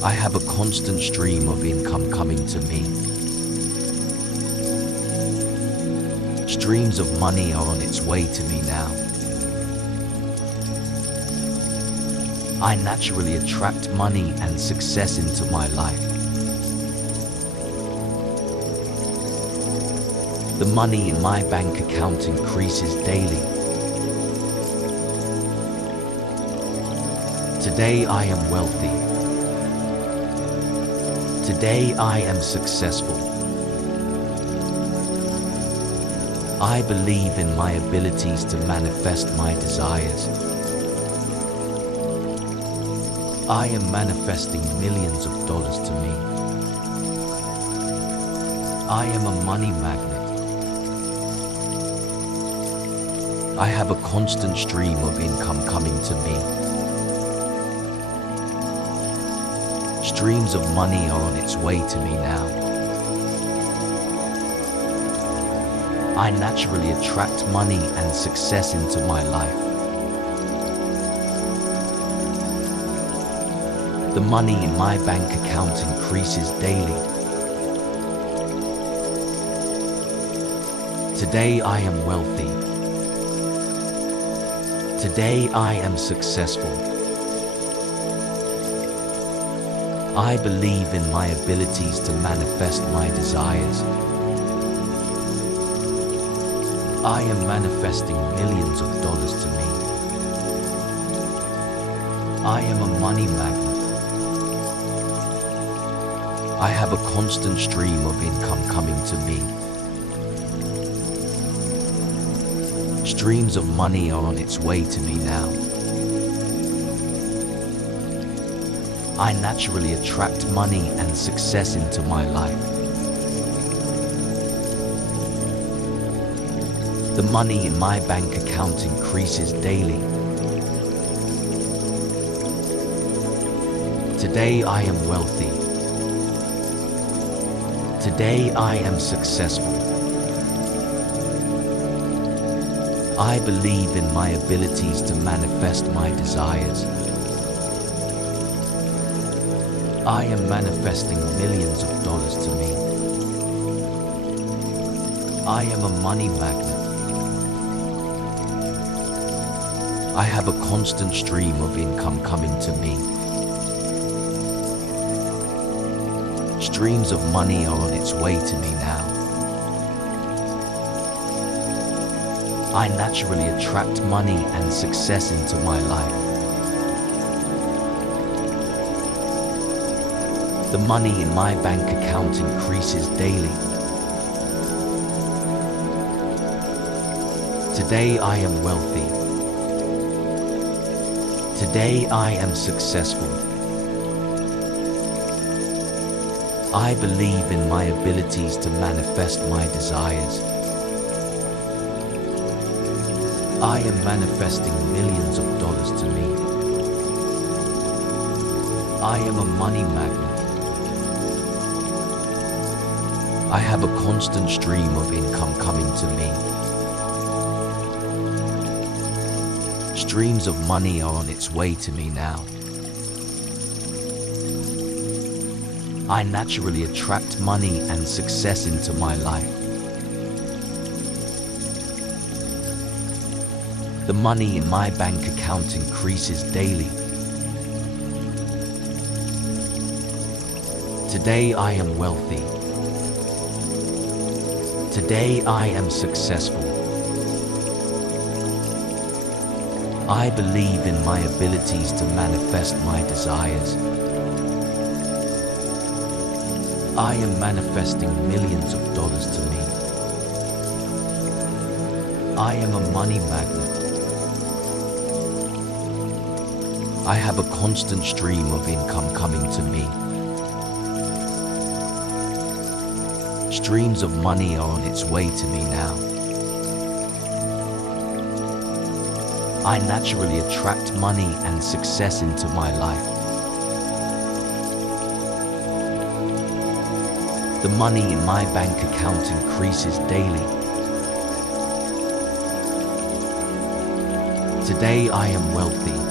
I have a constant stream of income coming to me. Streams of money are on its way to me now. I naturally attract money and success into my life. The money in my bank account increases daily. Today I am wealthy. Today I am successful. I believe in my abilities to manifest my desires. I am manifesting millions of dollars to me. I am a money magnet. I have a constant stream of income coming to me. Streams of money are on its way to me now. I naturally attract money and success into my life. The money in my bank account increases daily. Today I am wealthy. Today I am successful. I believe in my abilities to manifest my desires. I am manifesting millions of dollars to me. I am a money magnet. I have a constant stream of income coming to me. Streams of money are on its way to me now. I naturally attract money and success into my life. The money in my bank account increases daily. Today I am wealthy. Today I am successful. I believe in my abilities to manifest my desires. I am manifesting millions of dollars to me. I am a money magnet. I have a constant stream of income coming to me. Streams of money are on its way to me now. I naturally attract money and success into my life. The money in my bank account increases daily. Today I am wealthy. Today I am successful. I believe in my abilities to manifest my desires. I am manifesting millions of dollars to me. I am a money magnet. I have a constant stream of income coming to me. Streams of money are on its way to me now. I naturally attract money and success into my life. The money in my bank account increases daily. Today I am wealthy. Today I am successful. I believe in my abilities to manifest my desires. I am manifesting millions of dollars to me. I am a money magnet. I have a constant stream of income coming to me. Streams of money are on its way to me now. I naturally attract money and success into my life. The money in my bank account increases daily. Today I am wealthy.